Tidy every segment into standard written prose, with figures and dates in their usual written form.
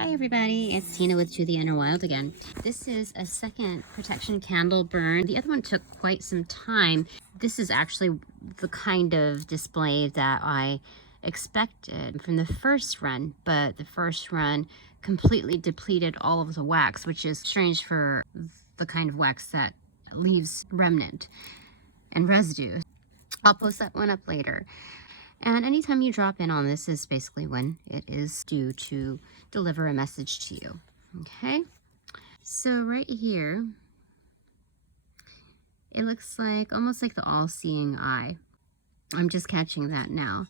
Hi everybody, it's Tina with To the Inner Wild again. This is a second protection candle burn. The other one took quite some time. This is actually the kind of display that I expected from the first run, but the first run completely depleted all of the wax, which is strange for the kind of wax that leaves remnant and residue. I'll post that one up later. And anytime you drop in on this is basically when it is due to deliver a message to you. Okay, so right here, it looks like almost like the all-seeing eye. I'm just catching that now.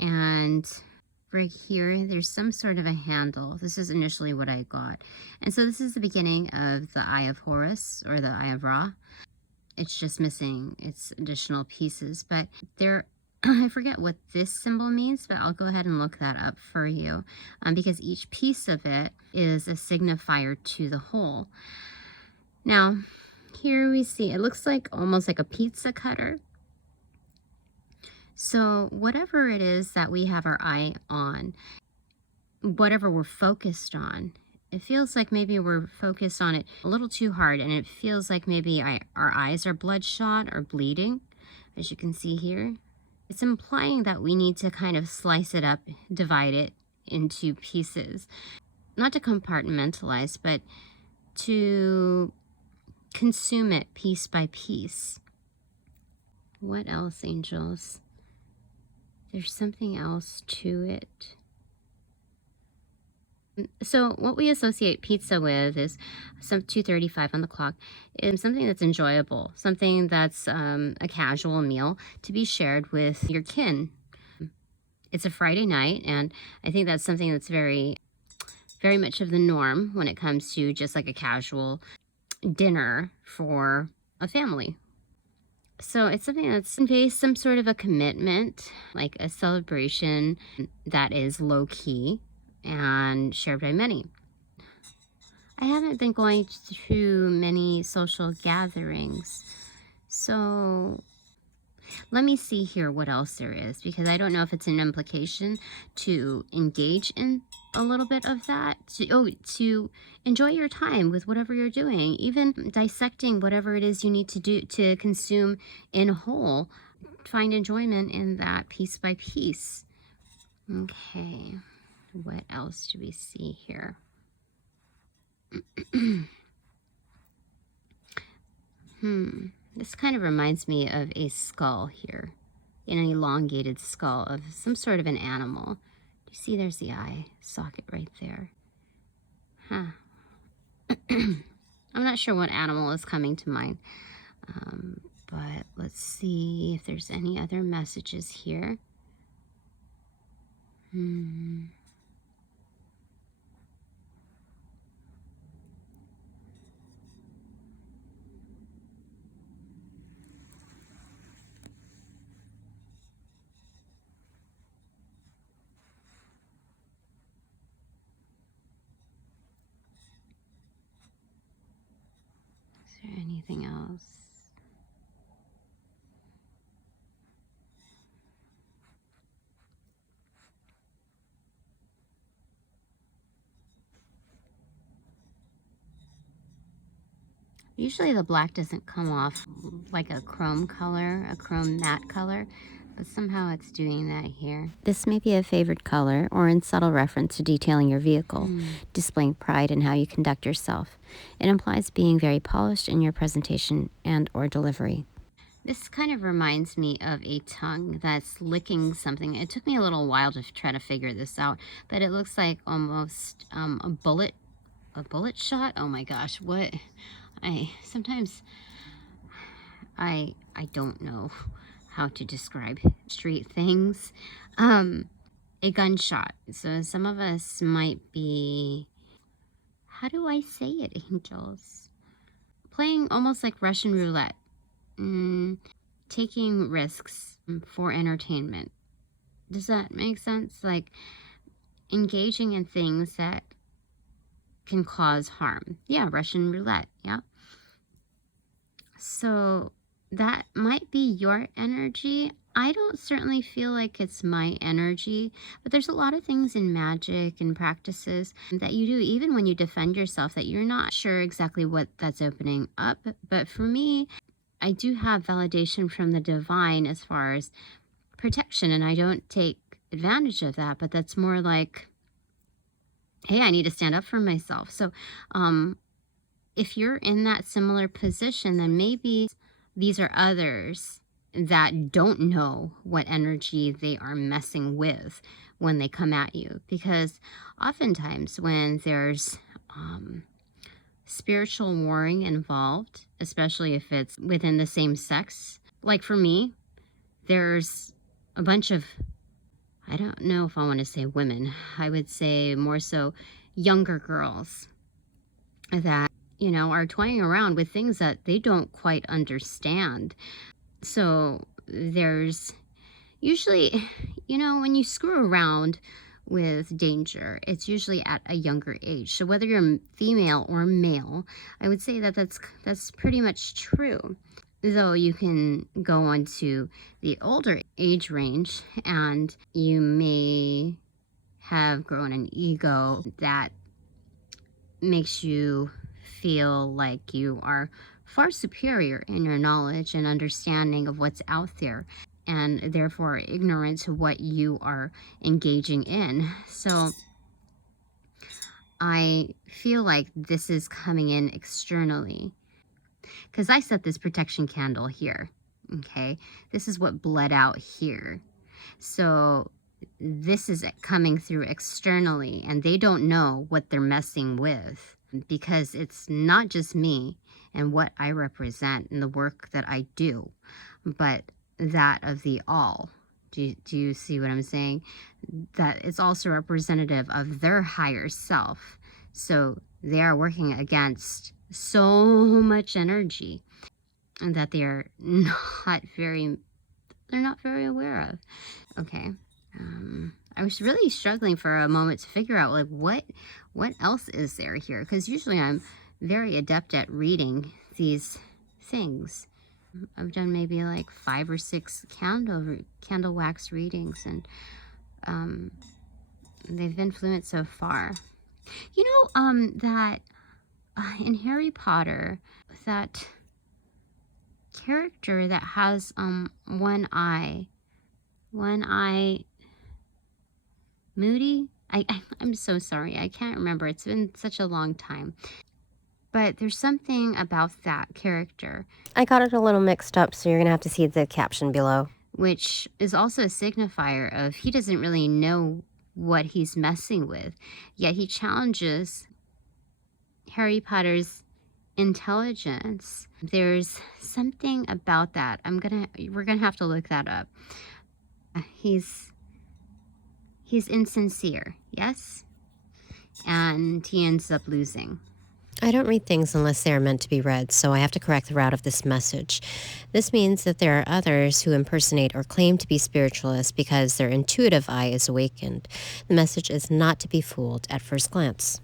And right here, there's some sort of a handle. This is initially what I got. And so this is the beginning of the Eye of Horus, or the Eye of Ra. It's just missing its additional pieces, but there I forget what this symbol means, but I'll go ahead and look that up for you because each piece of it is a signifier to the whole. Now, here we see, it looks like almost like a pizza cutter. So whatever it is that we have our eye on, whatever we're focused on, it feels like maybe we're focused on it a little too hard, and it feels like maybe our eyes are bloodshot or bleeding, as you can see here. It's implying that we need to kind of slice it up, divide it into pieces. Not to compartmentalize, but to consume it piece by piece. What else, angels? There's something else to it. So what we associate pizza with is some 2:35 on the clock. It's something that's enjoyable, something that's a casual meal to be shared with your kin. It's a Friday night, and I think that's something that's very, very much of the norm when it comes to just like a casual dinner for a family. So it's something that's conveys some sort of a commitment, like a celebration that is low-key and shared by many. I haven't been going to many social gatherings, so let me see here what else there is, because I don't know if it's an implication to engage in a little bit of that, to enjoy your time with whatever you're doing, even dissecting whatever it is you need to do to consume in whole. Find enjoyment in that piece by piece. Okay. What else do we see here? This kind of reminds me of a skull here, an elongated skull of some sort of an animal. You see there's the eye socket right there. I'm not sure what animal is coming to mind, but let's see if there's any other messages here. Is there anything else? Usually the black doesn't come off like a chrome color, a chrome matte color, but somehow it's doing that here. This may be a favored color or in subtle reference to detailing your vehicle, displaying pride in how you conduct yourself. It implies being very polished in your presentation and or delivery. This kind of reminds me of a tongue that's licking something. It took me a little while to try to figure this out, but it looks like almost a bullet shot. Oh my gosh, what? Sometimes I don't know how to describe street things. A gunshot. So some of us might be, how do I say it, angels? Playing almost like Russian roulette. Taking risks for entertainment. Does that make sense? Like engaging in things that can cause harm. Yeah, Russian roulette. Yeah. So that might be your energy. I don't certainly feel like it's my energy, but there's a lot of things in magic and practices that you do, even when you defend yourself, that you're not sure exactly what that's opening up. But for me, I do have validation from the divine as far as protection, and I don't take advantage of that, but that's more like, hey, I need to stand up for myself. So, if you're in that similar position, then maybe these are others that don't know what energy they are messing with when they come at you. Because oftentimes when there's spiritual warring involved, especially if it's within the same sex, like for me, there's a bunch of, I don't know if I want to say women, I would say more so younger girls that, are toying around with things that they don't quite understand. So there's usually, when you screw around with danger, it's usually at a younger age. So whether you're female or male, I would say that that's pretty much true. Though you can go on to the older age range and you may have grown an ego that makes you feel like you are far superior in your knowledge and understanding of what's out there, and therefore ignorant to what you are engaging in. So I feel like this is coming in externally because I set this protection candle here. Okay, this is what bled out here. So this is coming through externally, and they don't know what they're messing with, because it's not just me and what I represent and the work that I do, but that of the all. Do you see what I'm saying? That it's also representative of their higher self. So they are working against so much energy and that they're not very aware of. Okay. I was really struggling for a moment to figure out, like, what else is there here? Because usually I'm very adept at reading these things. I've done maybe like 5 or 6 candle wax readings, and they've been fluent so far. That in Harry Potter, that character that has one eye, Moody? I'm so sorry. I can't remember. It's been such a long time. But there's something about that character. I got it a little mixed up, so you're going to have to see the caption below. Which is also a signifier of he doesn't really know what he's messing with. Yet he challenges Harry Potter's intelligence. There's something about that. We're gonna have to look that up. He's insincere, yes? And he ends up losing. I don't read things unless they are meant to be read, so I have to correct the route of this message. This means that there are others who impersonate or claim to be spiritualists because their intuitive eye is awakened. The message is not to be fooled at first glance.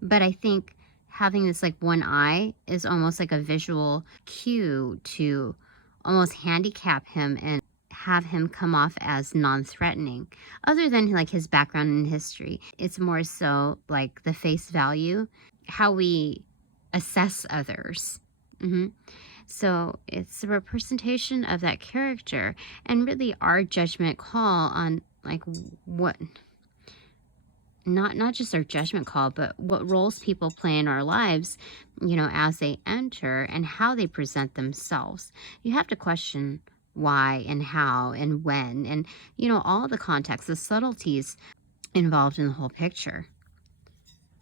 But I think having this like one eye is almost like a visual cue to almost handicap him and have him come off as non-threatening, other than like his background and history. It's more so like the face value, how we assess others. So it's a representation of that character, and really our judgment call on like what, not just our judgment call, but what roles people play in our lives, as they enter and how they present themselves. You have to question why and how and when, and all the context, the subtleties involved in the whole picture.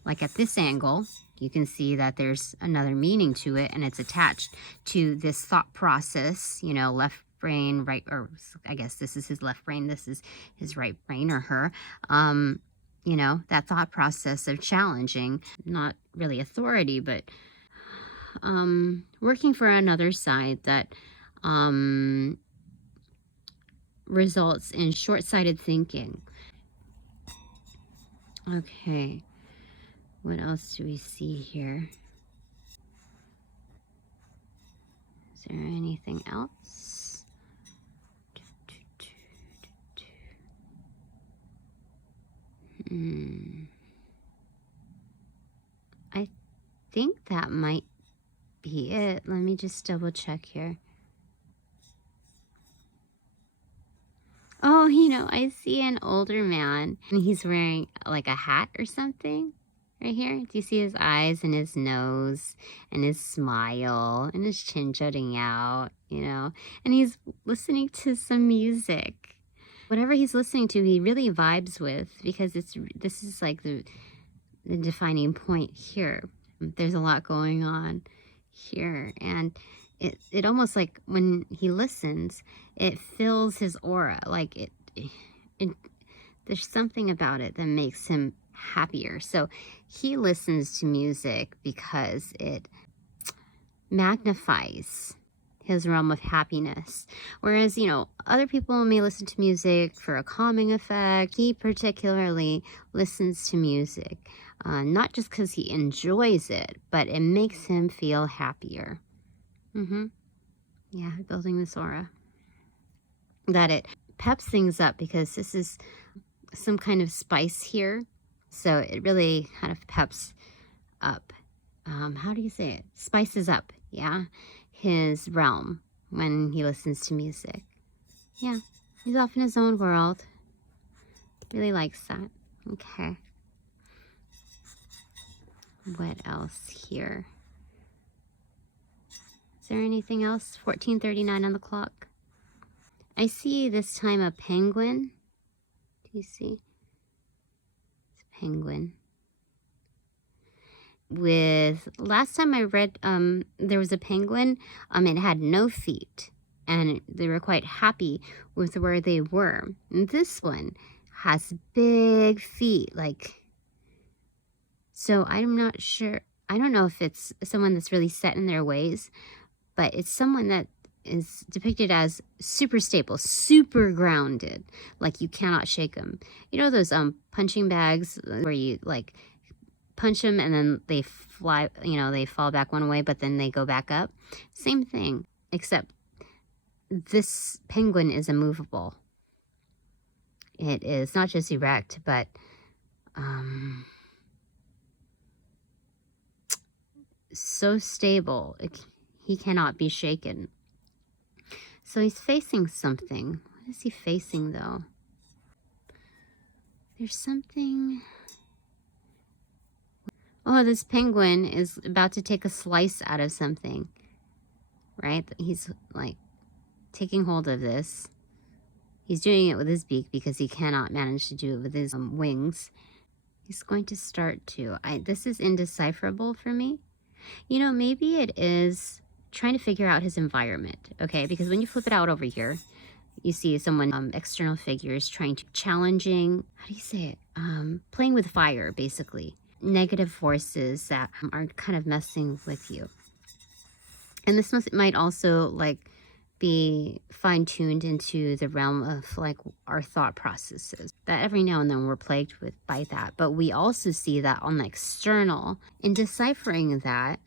Like at this angle, you can see that there's another meaning to it, and it's attached to this thought process, left brain, right, or I guess this is his left brain, this is his right brain or her. That thought process of challenging, not really authority, but working for another side that results in short-sighted thinking. Okay, what else do we see here? Is there anything else? I think that might be it. Let me just double check here. Oh, I see an older man, and he's wearing like a hat or something right here. Do you see his eyes and his nose and his smile and his chin jutting out, And he's listening to some music. Whatever he's listening to, he really vibes with, because this is like the defining point here. There's a lot going on here, and it almost like when he listens, it fills his aura. Like it there's something about it that makes him happier. So he listens to music because it magnifies his realm of happiness. Whereas, other people may listen to music for a calming effect. He particularly listens to music, not just because he enjoys it, but it makes him feel happier. Yeah, building this aura. That it peps things up, because this is some kind of spice here. So it really kind of peps up. How do you say it? Spices up, yeah, his realm when he listens to music. Yeah, he's off in his own world. Really likes that. Okay. What else here? Is there anything else? 14:39 on the clock. I see this time a penguin. Do you see? It's a penguin. Last time I read, there was a penguin, it had no feet, and they were quite happy with where they were. And this one has big feet, so I'm not sure. I don't know if it's someone that's really set in their ways, but it's someone that is depicted as super stable, super grounded, like you cannot shake them. Those punching bags where you punch them and then they fly, they fall back one way, but then they go back up. Same thing, except this penguin is immovable. It is not just erect, but so stable. He cannot be shaken. So he's facing something. What is he facing, though? There's something. Oh, this penguin is about to take a slice out of something, right? He's taking hold of this. He's doing it with his beak because he cannot manage to do it with his wings. He's going to start to. This is indecipherable for me. Maybe it is trying to figure out his environment, okay? Because when you flip it out over here, you see someone, external figures trying to challenging, how do you say it? Playing with fire, basically. Negative forces that are kind of messing with you. And this might also be fine-tuned into the realm of our thought processes, that every now and then we're plagued by that. But we also see that on the external. In deciphering that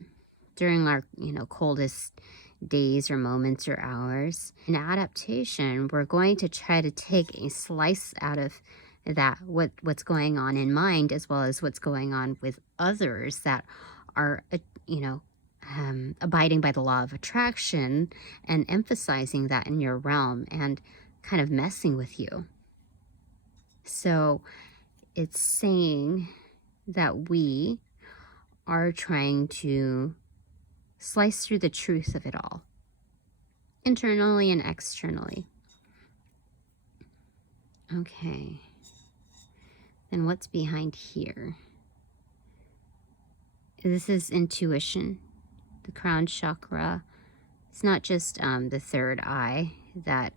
during our coldest days or moments or hours, in adaptation, we're going to try to take a slice out of that, what's going on in mind, as well as what's going on with others that are abiding by the law of attraction, and emphasizing that in your realm and kind of messing with you. So it's saying that we are trying to slice through the truth of it all, internally and externally. Okay. Then what's behind here? This is intuition. The crown chakra. It's not just the third eye that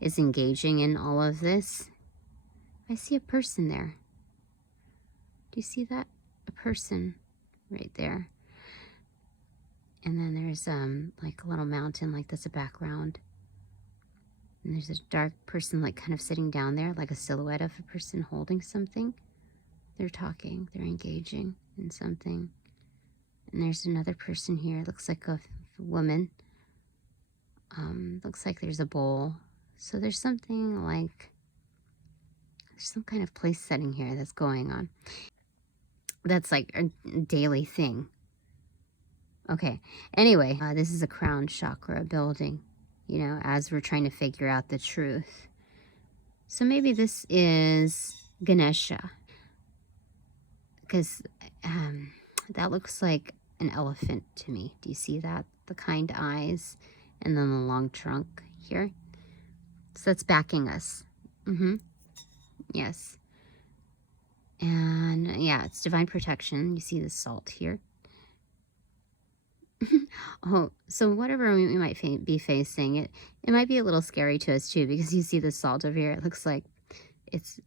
is engaging in all of this. I see a person there. Do you see that? A person right there. And then there's a little mountain, that's a background. And there's a dark person kind of sitting down there, like a silhouette of a person holding something. They're talking, they're engaging in something. And there's another person here, looks like a woman. Looks like there's a bowl. So there's something There's some kind of place setting here that's going on. That's like a daily thing. Okay. Anyway, this is a crown chakra building, you know, as we're trying to figure out the truth. So maybe this is Ganesha, because that looks like an elephant to me. Do you see that? The kind eyes and then the long trunk here. So that's backing us. Yes. And yeah, it's divine protection. You see the salt here. Oh, so whatever we might be facing, it might be a little scary to us too, because you see the salt over here. It looks like it's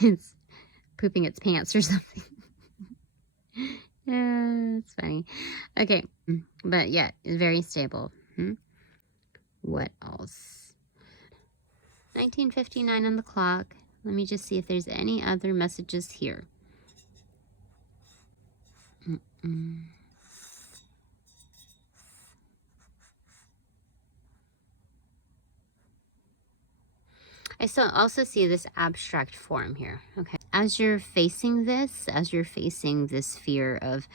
it's pooping its pants or something. Yeah, it's funny. Okay, but yeah, it's very stable. What else? 19:59 on the clock. Let me just see if there's any other messages here. I also see this abstract form here. Okay, as you're facing this fear of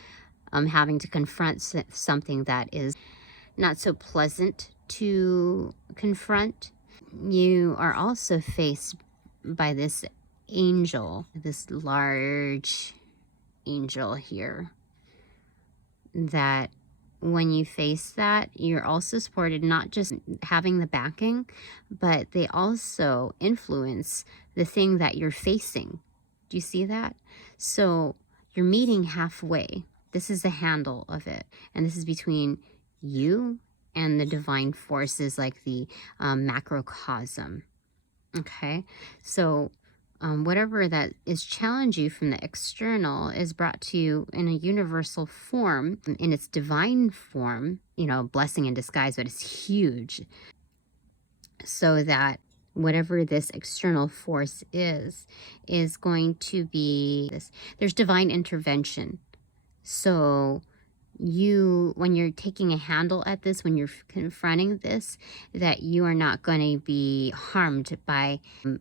having to confront something that is not so pleasant to confront, you are also faced by this angel, this large angel here, that when you face that, you're also supported, not just having the backing, but they also influence the thing that you're facing. Do you see that? So you're meeting halfway. This is the handle of it. And this is between you and the divine forces, like the macrocosm. Okay? So whatever that is challenge you from the external is brought to you in a universal form, in its divine form, you know, blessing in disguise, but it's huge. So that whatever this external force is going to be this. There's divine intervention. So when you're taking a handle at this, when you're confronting this, that you are not going to be harmed by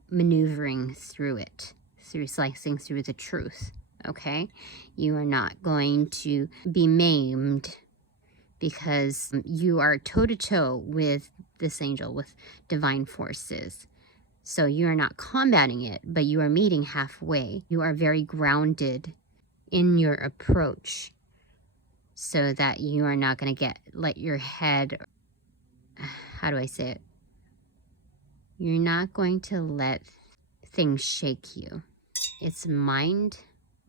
maneuvering through it, through slicing through the truth, okay? You are not going to be maimed because you are toe-to-toe with this angel, with divine forces. So you are not combating it, but you are meeting halfway. You are very grounded in your approach, so that you are not going to let your head, how do I say it? You're not going to let things shake you. It's mind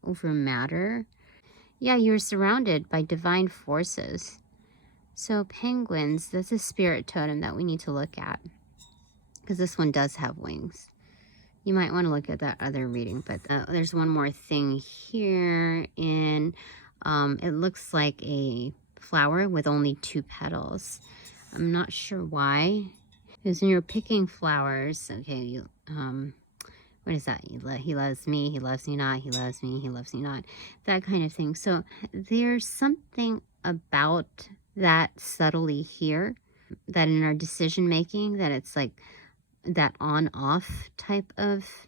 over matter. Yeah, you're surrounded by divine forces. So penguins, that's a spirit totem that we need to look at, because this one does have wings. You might want to look at that other reading, but there's one more thing here in it looks like a flower with only 2 petals. I'm not sure why. Because when you're picking flowers, okay, what is that? He loves me, he loves me not, he loves me, he loves me not. That kind of thing. So there's something about that subtly here, that in our decision making, that it's like that on-off type of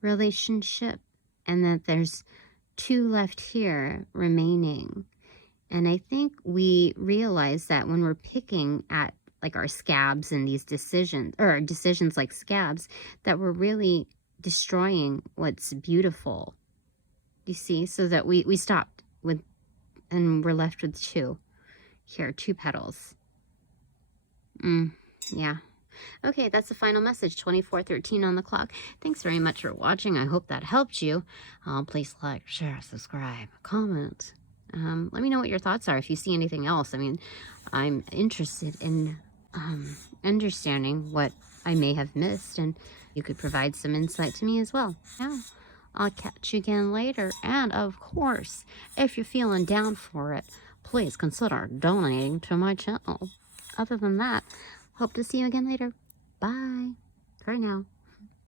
relationship, and that there's 2 left here remaining. And I think we realize that when we're picking at like our scabs and these decisions, or decisions like scabs, that we're really destroying what's beautiful. You see? So that we stopped with, and we're left with 2 here, 2 petals. Yeah. Okay, that's the final message, 24:13 on the clock. Thanks very much for watching. I hope that helped you. Please like, share, subscribe, comment. Let me know what your thoughts are if you see anything else. I mean, I'm interested in understanding what I may have missed, and you could provide some insight to me as well. Yeah, I'll catch you again later. And of course, if you're feeling down for it, please consider donating to my channel. Other than that, hope to see you again later. Bye for now.